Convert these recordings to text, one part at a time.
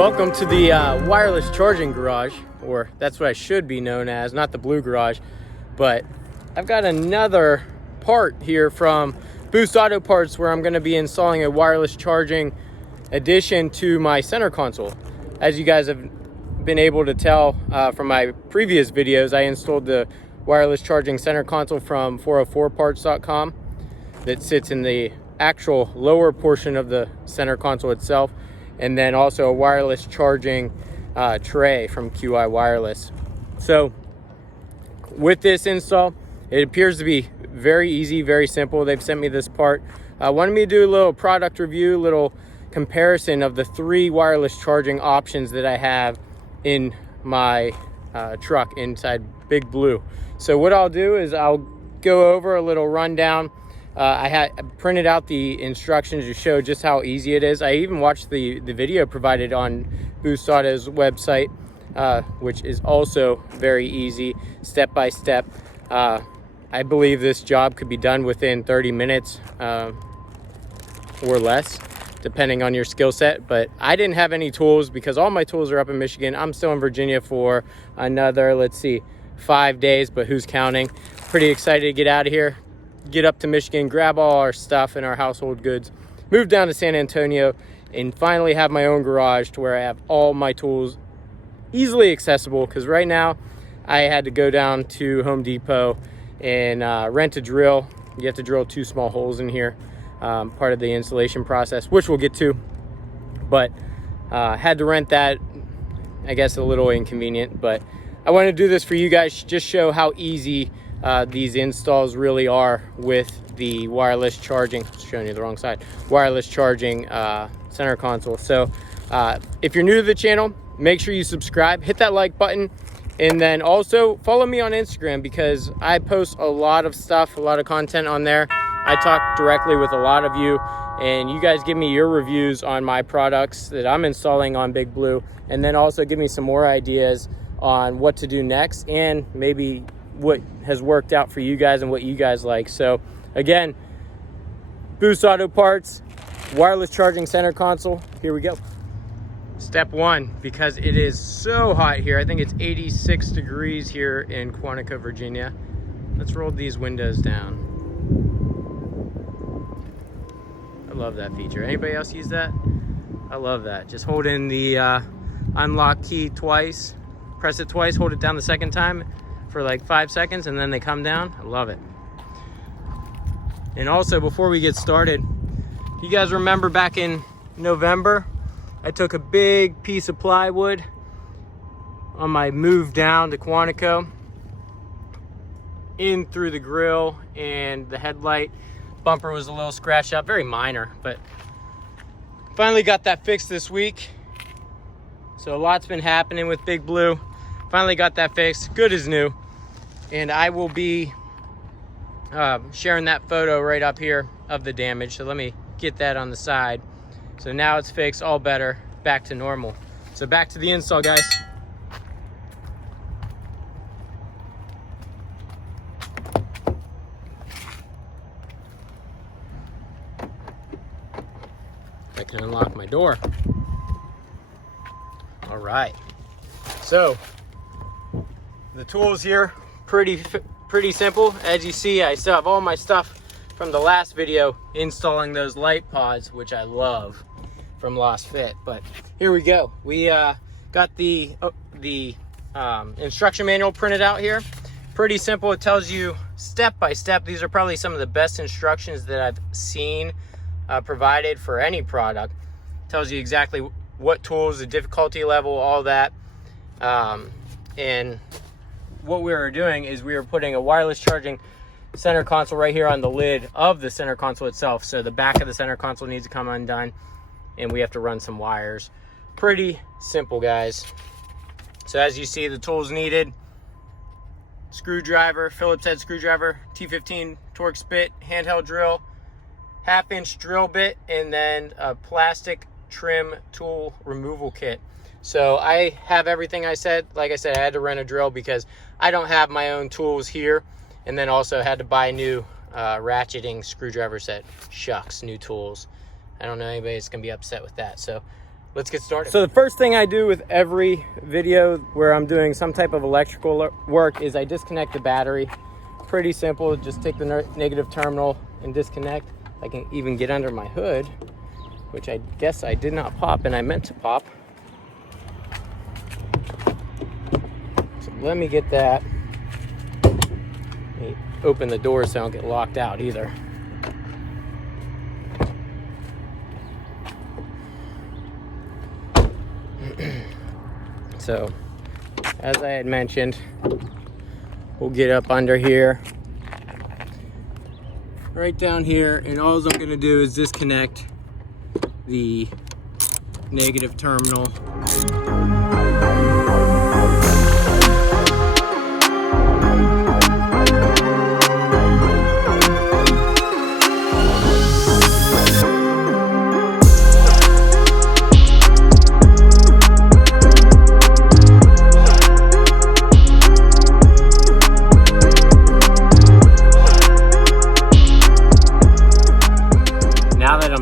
Welcome to the wireless charging garage, or that's what I should be known as, not the blue garage. But I've got another part here from Boost Auto Parts where I'm going to be installing a wireless charging addition to my center console. As you guys have been able to tell from my previous videos, I installed the wireless charging center console from 404parts.com that sits in the actual lower portion of the center console itself, and then also a wireless charging tray from QI Wireless. So with this install, it appears to be very easy, very simple. They've sent me this part. Wanted me to do a little product review, little comparison of the 3 wireless charging options that I have in my truck inside Big Blue. So what I'll do is I'll go over a little rundown. I had printed out the instructions to show just how easy it is. I even watched the video provided on Boost Auto's website, which is also very easy, step by step. I believe this job could be done within 30 minutes or less, depending on your skill set. But I didn't have any tools because all my tools are up in Michigan. I'm still in Virginia for another, let's see, 5 days, but who's counting? Pretty excited to get out of here, get up to Michigan, grab all our stuff and our household goods, move down to San Antonio, and finally have my own garage to where I have all my tools easily accessible. Because right now I had to go down to Home Depot and rent a drill. You have to drill 2 small holes in here, part of the installation process, which we'll get to. But had to rent that. I guess a little inconvenient, but I want to do this for you guys, just show how easy these installs really are with the wireless charging. Showing you the wrong side. Wireless charging center console. So if you're new to the channel, make sure you subscribe, hit that like button, and then also follow me on Instagram because I post a lot of stuff, a lot of content on there. I talk directly with a lot of you, and you guys give me your reviews on my products that I'm installing on Big Blue, and then also give me some more ideas on what to do next and maybe what has worked out for you guys and what you guys like. So again, Boost Auto Parts, wireless charging center console. Here we go. Step 1, because it is so hot here. I think it's 86 degrees here in Quantico, Virginia. Let's roll these windows down. I love that feature. Anybody else use that? I love that. Just hold in the unlock key twice, press it twice, hold it down the second time for like 5 seconds, and then they come down. I love it. And also, before we get started, you guys remember back in November, I took a big piece of plywood on my move down to Quantico in through the grill, and the headlight bumper was a little scratched up, very minor, but finally got that fixed this week. So a lot's been happening with Big Blue. Finally got that fixed, good as new. And I will be sharing that photo right up here of the damage. So let me get that on the side. So now it's fixed, all better, back to normal. So back to the install, guys. I can unlock my door. All right. So the tools here, pretty simple. As you see, I still have all my stuff from the last video installing those light pods, which I love, from Lost Fit. But here we go. We got the instruction manual printed out here. Pretty simple. It tells you step by step. These are probably some of the best instructions that I've seen provided for any product. Tells you exactly what tools, the difficulty level, all that. And what we were doing is we were putting a wireless charging center console right here on the lid of the center console itself. So the back of the center console needs to come undone, and we have to run some wires. Pretty simple, guys. So as you see, the tools needed: screwdriver, Phillips head screwdriver, T15 Torx bit, handheld drill, 1/2-inch drill bit, and then a plastic trim tool removal kit. So I have everything I said. Like I said, I had to rent a drill because I don't have my own tools here. And then also had to buy a new ratcheting screwdriver set. Shucks, new tools. I don't know anybody that's going to be upset with that. So let's get started. So the first thing I do with every video where I'm doing some type of electrical work is I disconnect the battery. Pretty simple, just take the negative terminal and disconnect. I can even get under my hood, which I guess I did not pop and I meant to pop. So let me get that. Let me open the door so I don't get locked out either. So, as I had mentioned, we'll get up under here, right down here, and all I'm going to do is disconnect the negative terminal.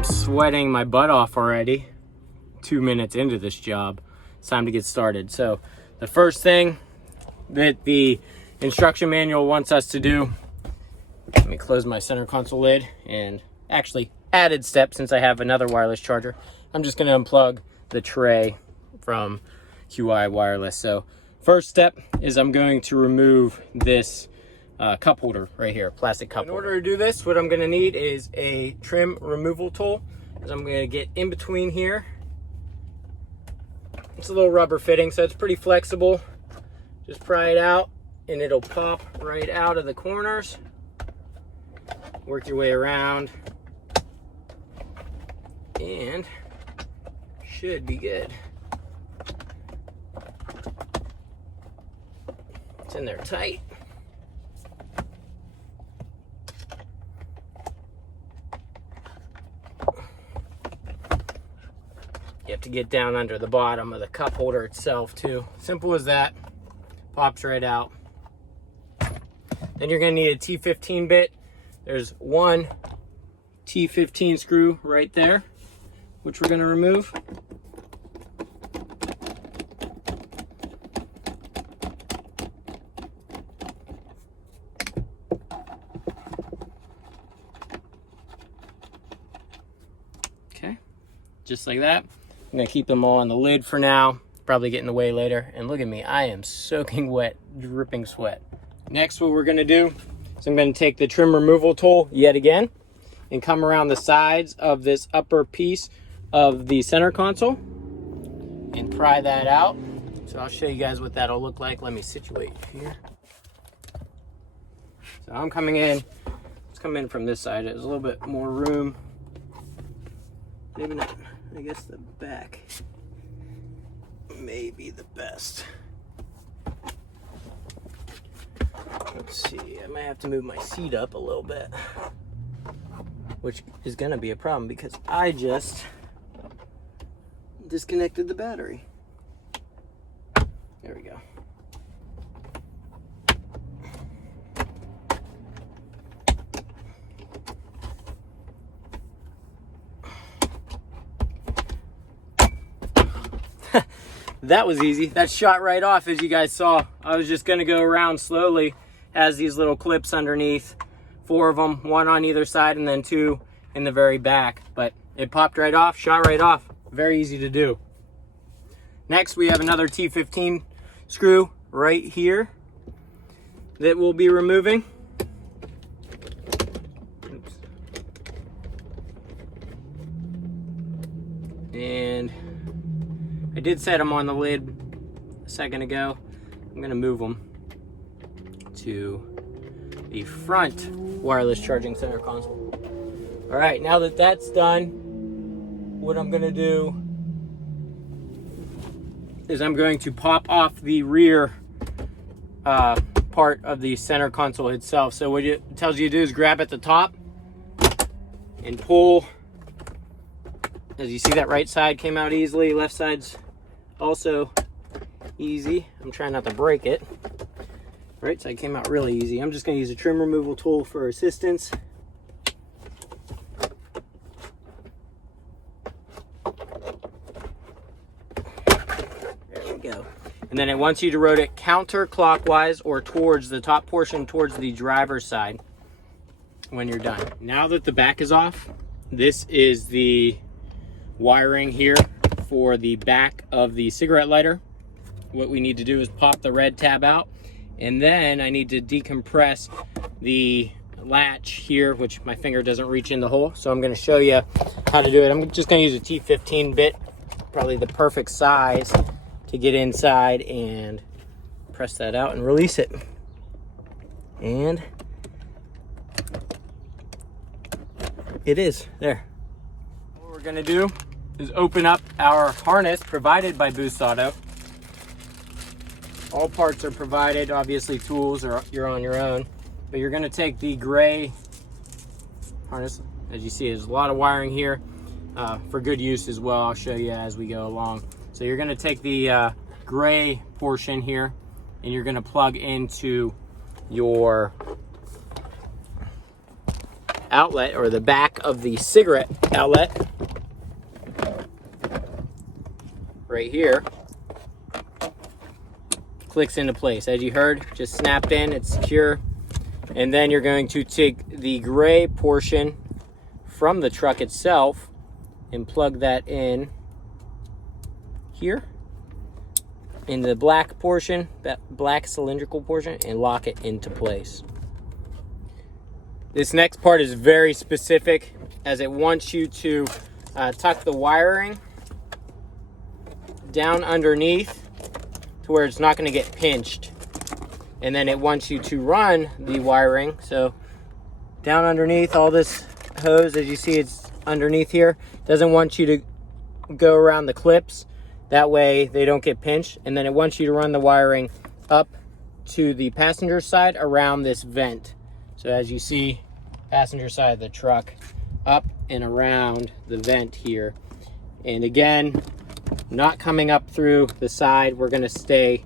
Sweating my butt off already, 2 minutes into this job. It's time to get started. So the first thing that the instruction manual wants us to do, let me close my center console lid, and actually added step since I have another wireless charger, I'm just going to unplug the tray from QI Wireless. So first step is I'm going to remove this cup holder right here, plastic cup holder. In order to do this, what I'm going to need is a trim removal tool. I'm going to get in between here. It's a little rubber fitting, so it's pretty flexible. Just pry it out and it'll pop right out of the corners. Work your way around and should be good. It's in there tight. You have to get down under the bottom of the cup holder itself too. Simple as that. Pops right out. Then you're going to need a T15 bit. There's one T15 screw right there, which we're going to remove. Okay, just like that. I'm gonna keep them all on the lid for now. Probably get in the way later. And look at me, I am soaking wet, dripping sweat. Next, what we're gonna do is I'm gonna take the trim removal tool yet again and come around the sides of this upper piece of the center console and pry that out. So I'll show you guys what that'll look like. Let me situate here. So I'm coming in, let's come in from this side. There's a little bit more room. Maybe not. I guess the back may be the best. Let's see, I might have to move my seat up a little bit, which is going to be a problem because I just disconnected the battery. There we go. That was easy. That shot right off, as you guys saw. I was just going to go around slowly. Has these little clips underneath, 4 of them, 1 on either side and then 2 in the very back. But it popped right off, shot right off. Very easy to do. Next, we have another T15 screw right here that we'll be removing. Oops. And I did set them on the lid a second ago. I'm gonna move them to the front wireless charging center console. All right, now that that's done, what I'm gonna do is I'm going to pop off the rear part of the center console itself. So what it tells you to do is grab at the top and pull. As you see, that right side came out easily, left side's also easy. I'm trying not to break it. Right side came out really easy. I'm just going to use a trim removal tool for assistance. go. And then it wants you to rotate counterclockwise or towards the top portion, towards the driver's side when you're done. Now that the back is off, this is the wiring here for the back of the cigarette lighter. What we need to do is pop the red tab out, and then I need to decompress the latch here, which my finger doesn't reach in the hole. So I'm going to show you how to do it. I'm just going to use a T15 bit, probably the perfect size to get inside and press that out and release it. And it is there. What we're going to do is open up our harness provided by Boost Auto. All parts are provided, obviously tools are you're on your own, but you're going to take the gray harness. As you see, there's a lot of wiring here for good use as well. I'll show you as we go along. So you're going to take the gray portion here and you're going to plug into your outlet, or the back of the cigarette outlet right here. Clicks into place. As you heard, just snapped in, it's secure. And then you're going to take the gray portion from the truck itself and plug that in here in the black portion, that black cylindrical portion, and lock it into place. This next part is very specific, as it wants you to tuck the wiring down underneath to where it's not going to get pinched. And then it wants you to run the wiring, so down underneath all this hose, as you see it's underneath here, doesn't want you to go around the clips, that way they don't get pinched. And then it wants you to run the wiring up to the passenger side around this vent. So as you see, passenger side of the truck, up and around the vent here. And again, not coming up through the side, we're going to stay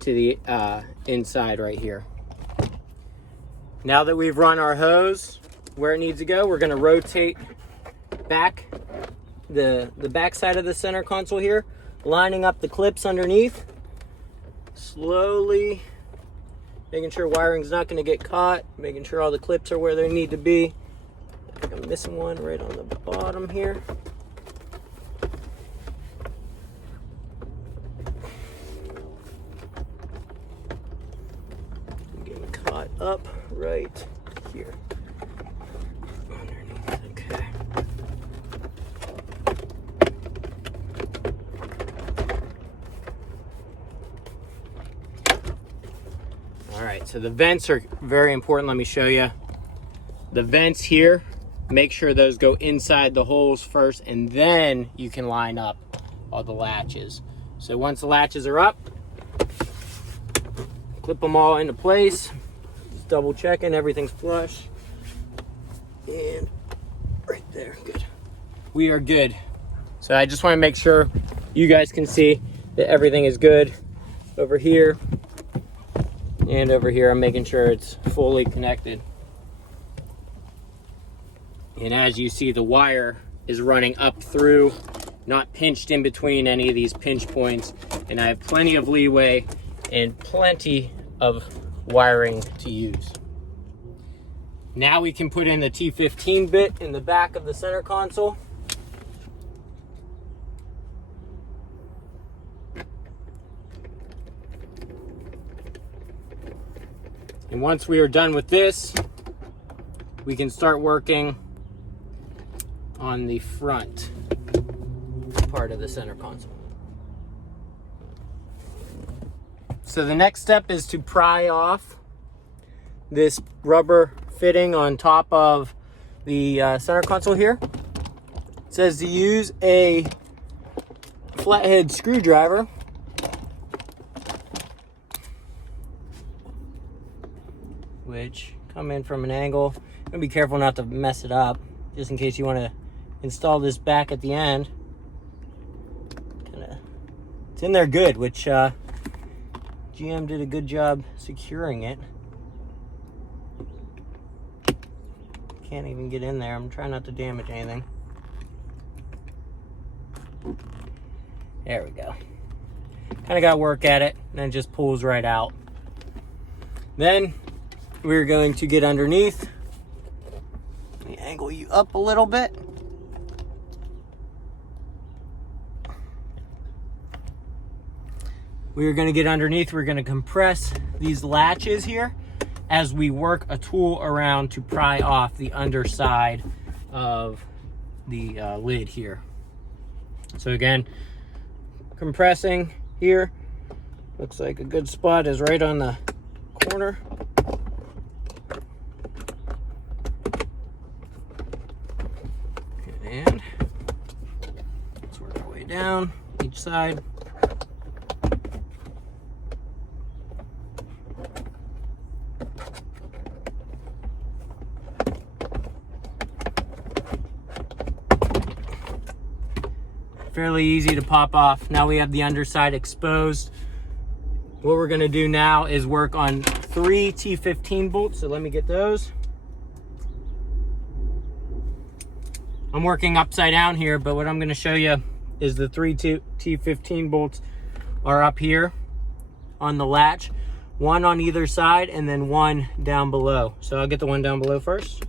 to the inside right here. Now that we've run our hose where it needs to go, we're going to rotate back the back side of the center console here, lining up the clips underneath, slowly making sure wiring's not going to get caught, making sure all the clips are where they need to be. I think I'm missing one right on the bottom here. Getting caught up right here. Underneath, okay. All right, so the vents are very important. Let me show you. The vents here, make sure those go inside the holes first, and then you can line up all the latches. So once the latches are up, clip them all into place. Just double checking everything's flush. And right there, good. We are good. So I just want to make sure you guys can see that everything is good over here. And over here, I'm making sure it's fully connected. And as you see, the wire is running up through, not pinched in between any of these pinch points. And I have plenty of leeway and plenty of wiring to use. Now we can put in the T15 bit in the back of the center console. And once we are done with this, we can start working on the front part of the center console. So the next step is to pry off this rubber fitting on top of the center console here. It says to use a flathead screwdriver. Which come in from an angle. I'm gonna be careful not to mess it up, just in case you want to install this back at the end. It's in there good, which GM did a good job securing it. Can't even get in there. I'm trying not to damage anything. There we go. Kind of got to work at it, and then it just pulls right out. Then we're going to get underneath. Let me angle you up a little bit. We're going to get underneath. We're going to compress these latches here as we work a tool around to pry off the underside of the lid here. So again, compressing here. Looks like a good spot is right on the corner. And let's work our way down each side. Fairly easy to pop off. Now we have the underside exposed. What we're going to do now is work on 3 T15 bolts. So let me get those. I'm working upside down here, but what I'm going to show you is the 3 T15 bolts are up here on the latch. One on either side and then one down below. So I'll get the one down below first.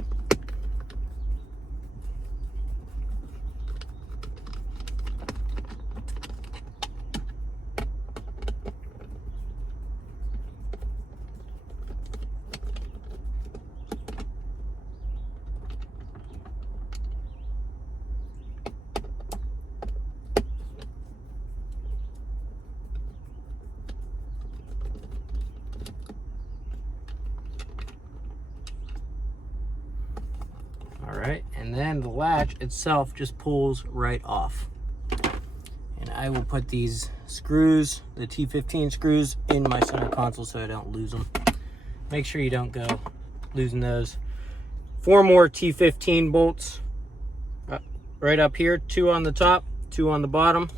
All right, and then the latch itself just pulls right off. And I will put these screws, the T15 screws, in my center console so I don't lose them. Make sure you don't go losing those. 4 more T15 bolts right up here, 2 on the top, 2 on the bottom.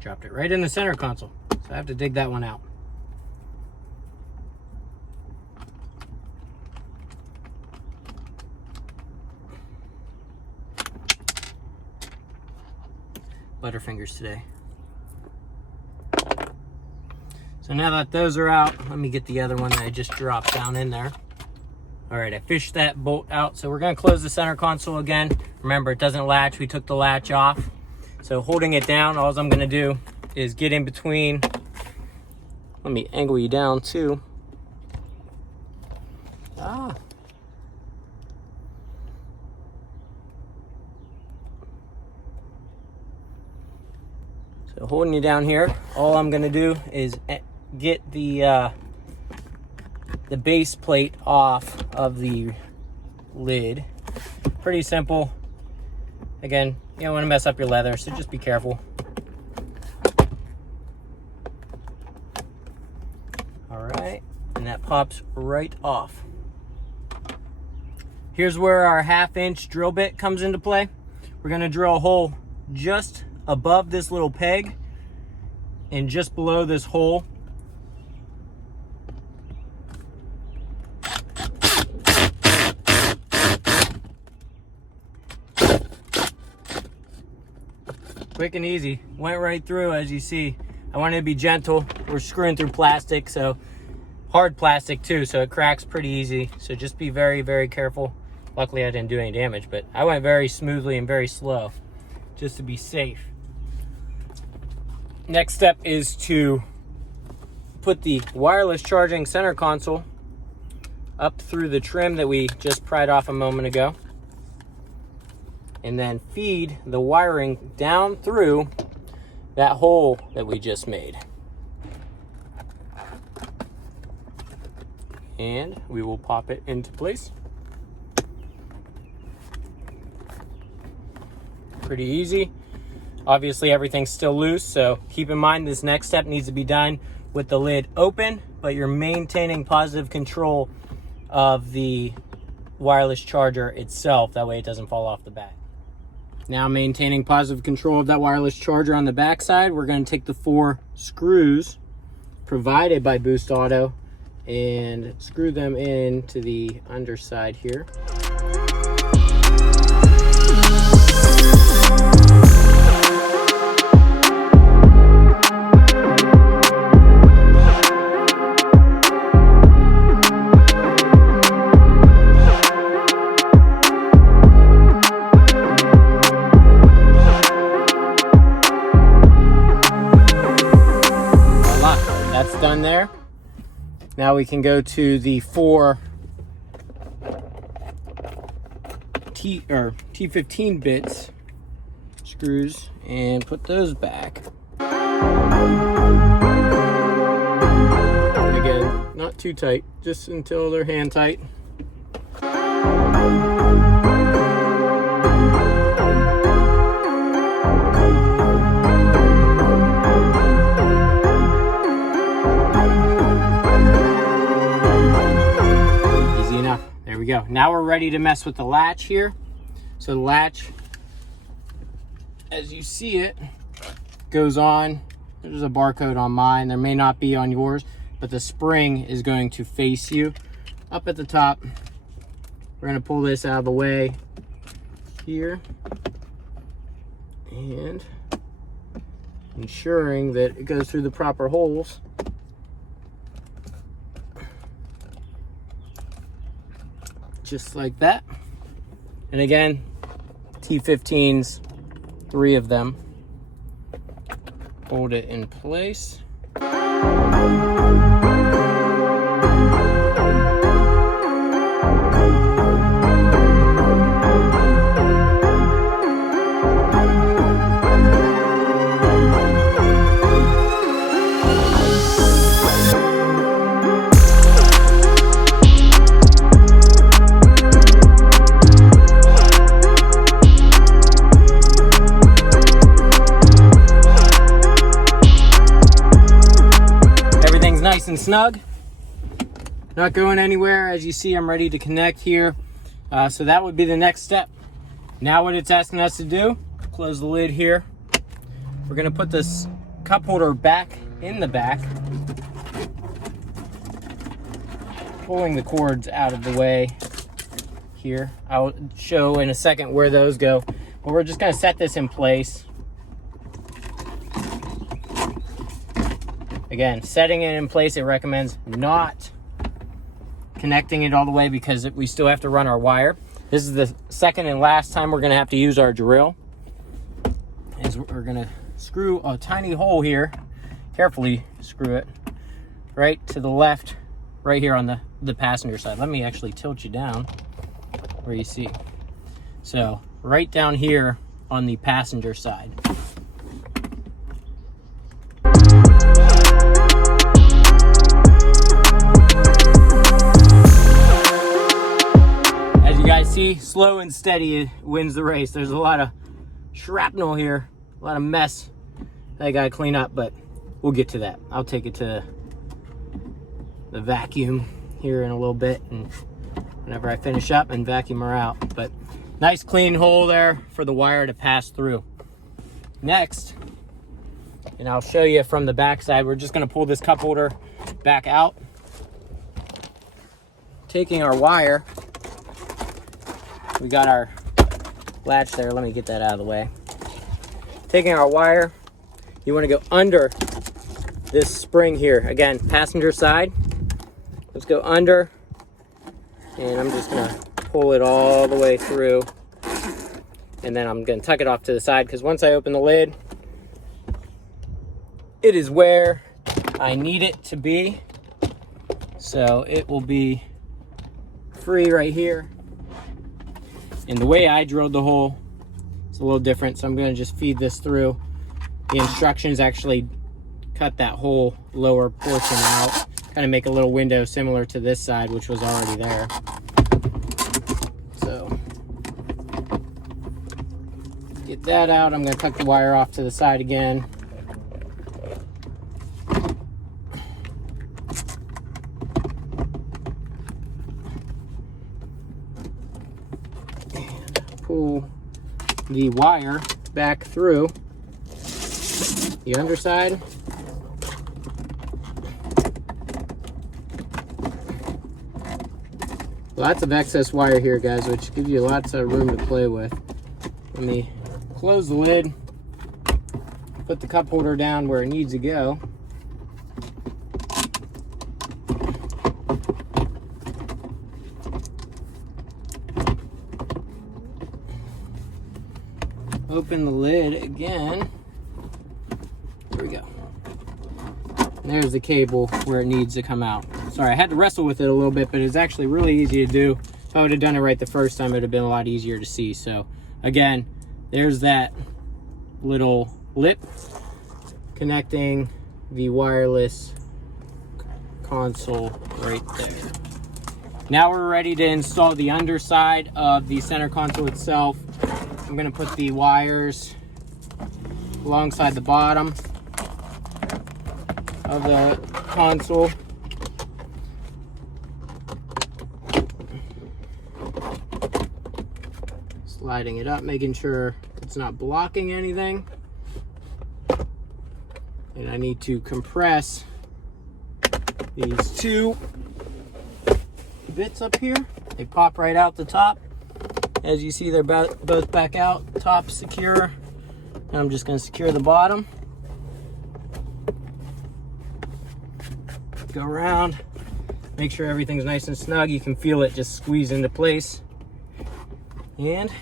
Dropped it right in the center console, so I have to dig that one out. Butterfingers today. So now that those are out, let me get the other one that I just dropped down in there. All right, I fished that bolt out. So we're gonna close the center console again. Remember, it doesn't latch, we took the latch off. So holding it down, all I'm gonna do is get in between. Let me angle you down too. So holding you down here, all I'm gonna do is get the base plate off of the lid. Pretty simple. Again, you don't want to mess up your leather, so just be careful. All right, and that pops right off. Here's where our 1/2-inch drill bit comes into play. We're gonna drill a hole just above this little peg and just below this hole. Quick and easy, went right through. As you see, I wanted to be gentle. We're screwing through plastic, so hard plastic too, so it cracks pretty easy. So just be very, very careful. Luckily I didn't do any damage, but I went very smoothly and very slow just to be safe. Next step is to put the wireless charging center console up through the trim that we just pried off a moment ago, and then feed the wiring down through that hole that we just made. And we will pop it into place. Pretty easy. Obviously everything's still loose, so keep in mind this next step needs to be done with the lid open, but you're maintaining positive control of the wireless charger itself. That way it doesn't fall off the back. Now, maintaining positive control of that wireless charger on the back side, we're going to take the 4 screws provided by Boost Auto and screw them into the underside here. That's done there. Now we can go to the 4 T15 bits screws and put those back. Again, not too tight, just until they're hand tight. There we go. Now we're ready to mess with the latch here. So the latch, as you see it, goes on. There's a barcode on mine. There may not be on yours, but the spring is going to face you up at the top. We're going to pull this out of the way here and ensuring that it goes through the proper holes. Just like that. And again, T15s, 3 of them. Hold it in place. Nice and snug, not going anywhere. As you see, I'm ready to connect here. So that would be the next step. Now what it's asking us to do, close the lid here. We're going to put this cup holder back in the back, pulling the cords out of the way here. I'll show in a second where those go, but we're just going to set this in place. Again, setting it in place, it recommends not connecting it all the way because we still have to run our wire. This is the second and last time we're going to have to use our drill. We're going to screw a tiny hole here, carefully screw it, right to the left, right here on the passenger side. Let me actually tilt you down where you see. So right down here on the passenger side. See, slow and steady wins the race. There's a lot of shrapnel here, a lot of mess that I gotta clean up, but we'll get to that. I'll take it to the vacuum here in a little bit, and whenever I finish up and vacuum her out. But nice clean hole there for the wire to pass through. Next, and I'll show you from the back side, we're just gonna pull this cup holder back out, taking our wire. We got our latch there. Let me get that out of the way. Taking our wire, you want to go under this spring here. Again, passenger side. Let's go under, and I'm just going to pull it all the way through. And then I'm going to tuck it off to the side because once I open the lid, it is where I need it to be. So it will be free right here. And the way I drilled the hole, it's a little different, so I'm going to just feed this through. The instructions actually cut that whole lower portion out, kind of make a little window similar to this side, which was already there. So, get that out. I'm going to tuck the wire off to the side again. pull the wire back through the underside. Lots of excess wire here, guys, which gives you lots of room to play with. Let me close the lid, put the cup holder down where it needs to go. Open the lid again. There we go. And there's the cable where it needs to come out. Sorry, I had to wrestle with it a little bit, but it's actually really easy to do. If I would have done it right the first time, it would have been a lot easier to see. So again, there's that little lip connecting the wireless console right there. Now we're ready to install the underside of the center console itself. I'm going to put the wires alongside the bottom of the console. Sliding it up, making sure it's not blocking anything. And I need to compress these two bits up here. They pop right out the top. As you see, they're both back out, top secure. And I'm just going to secure the bottom. Go around, make sure everything's nice and snug. You can feel it just squeeze into place. And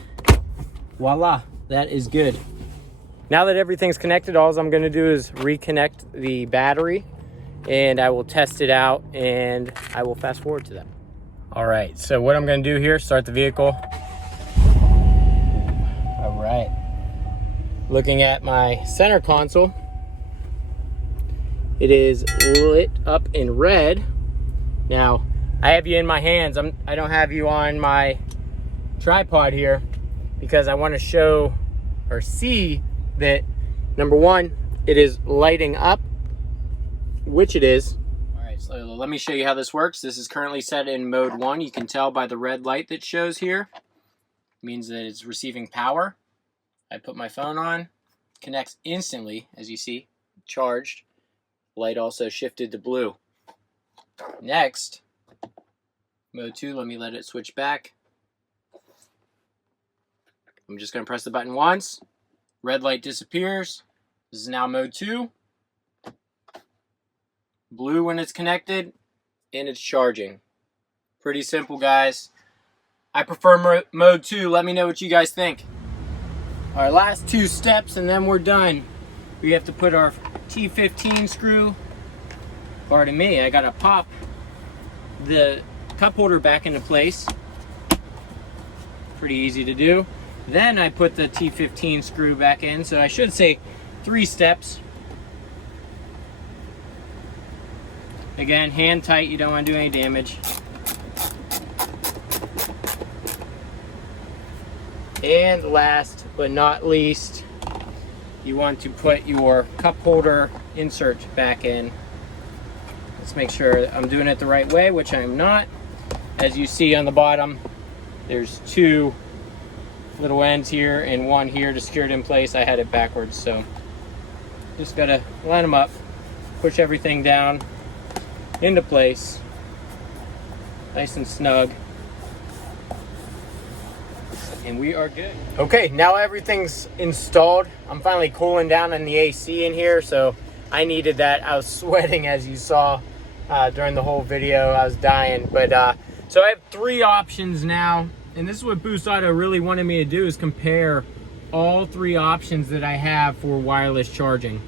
voila, that is good. Now that everything's connected, all I'm going to do is reconnect the battery, and I will test it out, and I will fast forward to that. All right, so what I'm going to do here, start the vehicle. All right, looking at my center console, it is lit up in red. Now, I have you in my hands. I don't have you on my tripod here because I want to show or see that, number one, it is lighting up, which it is. All right, so let me show you how this works. This is currently set in mode 1. You can tell by the red light that shows here. It means that it's receiving power. I put my phone on, connects instantly, as you see, charged. Light also shifted to blue. Next, mode 2, let me let it switch back. I'm just going to press the button once. Red light disappears. This is now mode 2. Blue when it's connected, and it's charging. Pretty simple, guys. I prefer mode 2. Let me know what you guys think. Our last 2 steps, and then we're done. We have to put our T15 screw. Pardon me, I gotta pop the cup holder back into place. Pretty easy to do. Then I put the T15 screw back in, so I should say 3 steps. Again, hand tight, you don't want to do any damage. And last but not least, you want to put your cup holder insert back in. Let's make sure I'm doing it the right way, which I'm not. As you see on the bottom, there's 2 little ends here and 1 here to secure it in place. I had it backwards, so just gotta line them up, push everything down into place, nice and snug, and we are good. Okay, now everything's installed. I'm finally cooling down on the AC in here, so I needed that. I was sweating, as you saw during the whole video. I was dying, but so I have 3 options now, and this is what Boost Auto really wanted me to do, is compare all 3 options that I have for wireless charging.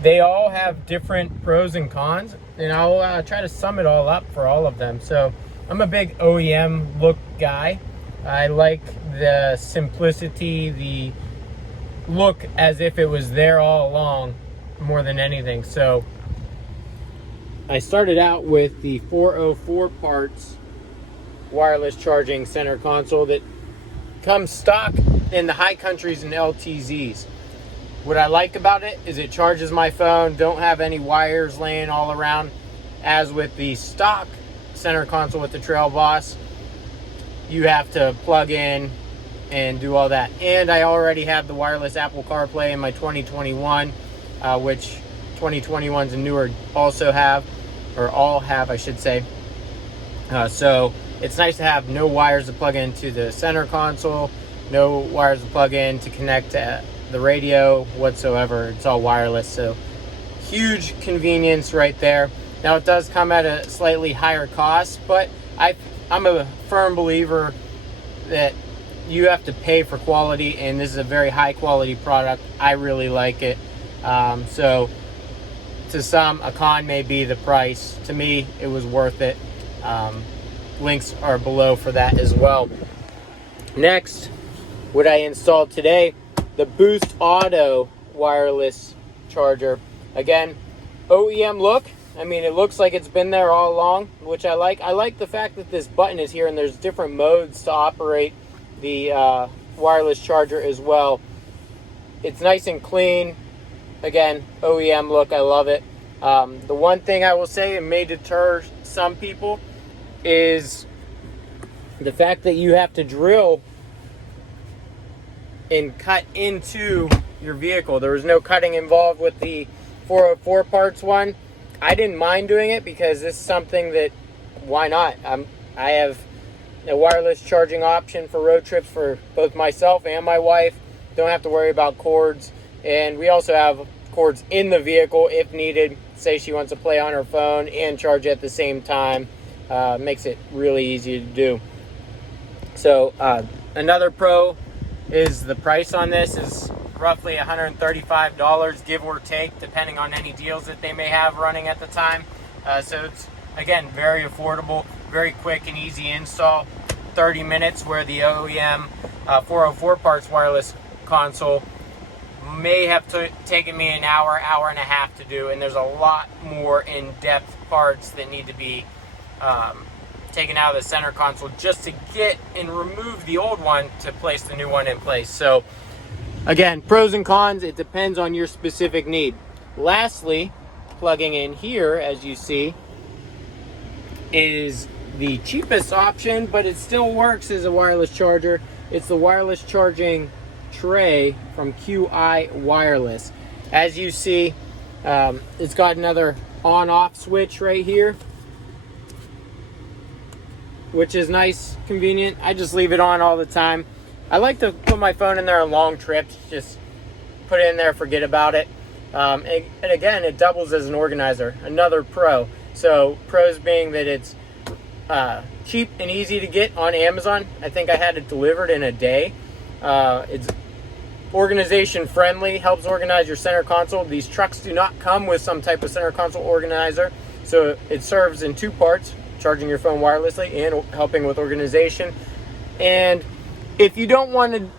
They all have different pros and cons, and I'll try to sum it all up for all of them. So I'm a big OEM look guy. I like the simplicity, the look as if it was there all along more than anything. So I started out with the 404 parts wireless charging center console that comes stock in the high countries and LTZs. What I like about it is it charges my phone, don't have any wires laying all around, as with the stock center console with the Trail Boss. you have to plug in and do all that. And I already have the wireless Apple CarPlay in my 2021, which 2021s and newer also have, or all have, I should say. So it's nice to have no wires to plug into the center console, no wires to plug in to connect to the radio whatsoever. It's all wireless, so huge convenience right there. Now it does come at a slightly higher cost, but I'm a firm believer that you have to pay for quality, and this is a very high quality product. I really like it. So to some, a con may be the price. To me, it was worth it. Links are below for that as well. Next, what I installed today, the Boost Auto wireless charger. Again, OEM look. I mean, it looks like it's been there all along, which I like. I like the fact that this button is here and there's different modes to operate the wireless charger as well. It's nice and clean. Again, OEM look, I love it. The one thing I will say, it may deter some people, is the fact that you have to drill and cut into your vehicle. There was no cutting involved with the 404 parts one. I didn't mind doing it because this is something that, why not? I have a wireless charging option for road trips for both myself and my wife. Don't have to worry about cords. And we also have cords in the vehicle if needed. Say she wants to play on her phone and charge at the same time. Makes it really easy to do. So another pro is the price on this is roughly $135, give or take, depending on any deals that they may have running at the time. So it's, again, very affordable, very quick and easy install. 30 minutes, where the OEM 404 parts wireless console may have taken me an hour, hour and a half to do, and there's a lot more in-depth parts that need to be taken out of the center console just to get and remove the old one to place the new one in place. So again, pros and cons, it depends on your specific need. Lastly, plugging in here, as you see, is the cheapest option, but it still works as a wireless charger. It's the wireless charging tray from QI Wireless. As you see, it's got another on-off switch right here, which is nice, convenient. I just leave it on all the time. I like to put my phone in there on long trips, just put it in there, forget about it. And again, it doubles as an organizer, another pro. So pros being that it's cheap and easy to get on Amazon. I think I had it delivered in a day. It's organization friendly, helps organize your center console. These trucks do not come with some type of center console organizer, so it serves in two parts, charging your phone wirelessly and helping with organization. And if you don't want to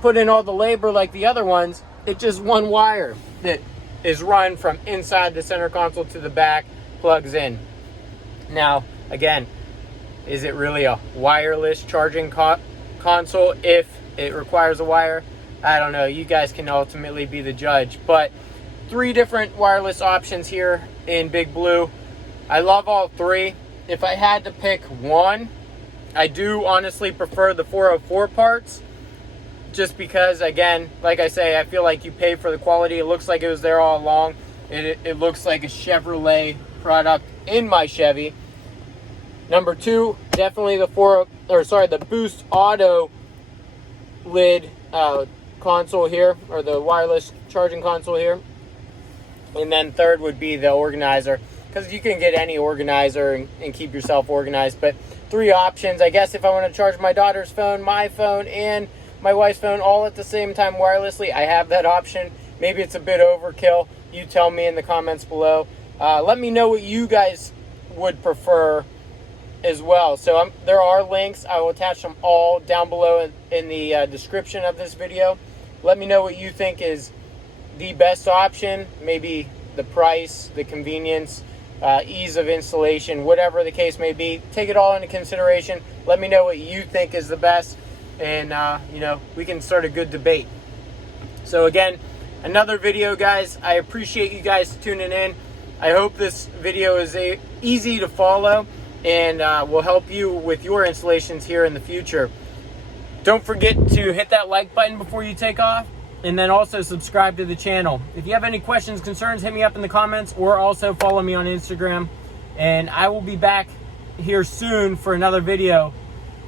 put in all the labor like the other ones, it's just one wire that is run from inside the center console to the back, plugs in. Now, again, is it really a wireless charging console if it requires a wire? I don't know. You guys can ultimately be the judge. But 3 different wireless options here in Big Blue. I love all 3. If I had to pick one, I do honestly prefer the 404 parts, just because, again, like I say, I feel like you pay for the quality. It looks like it was there all along. It looks like a Chevrolet product in my Chevy. Number 2, definitely the Boost Auto lid console here, or the wireless charging console here. And then 3rd would be the organizer, because you can get any organizer and keep yourself organized. But 3 options. I guess if I want to charge my daughter's phone, my phone, and my wife's phone all at the same time wirelessly, I have that option. Maybe it's a bit overkill. You tell me in the comments below. Let me know what you guys would prefer as well. So there are links. I will attach them all down below in the description of this video. Let me know what you think is the best option. Maybe the price, the convenience, ease of installation, whatever the case may be. Take it all into consideration. Let me know what you think is the best, and we can start a good debate. So again, another video, guys. I appreciate you guys tuning in. I hope this video is easy to follow. and will help you with your installations here in the future. Don't forget to hit that like button before you take off, and then also subscribe to the channel. If you have any questions, concerns, hit me up in the comments, or also follow me on Instagram. And I will be back here soon for another video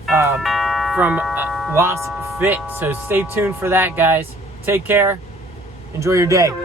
from Lost Fit. So stay tuned for that, guys. Take care. Enjoy your day.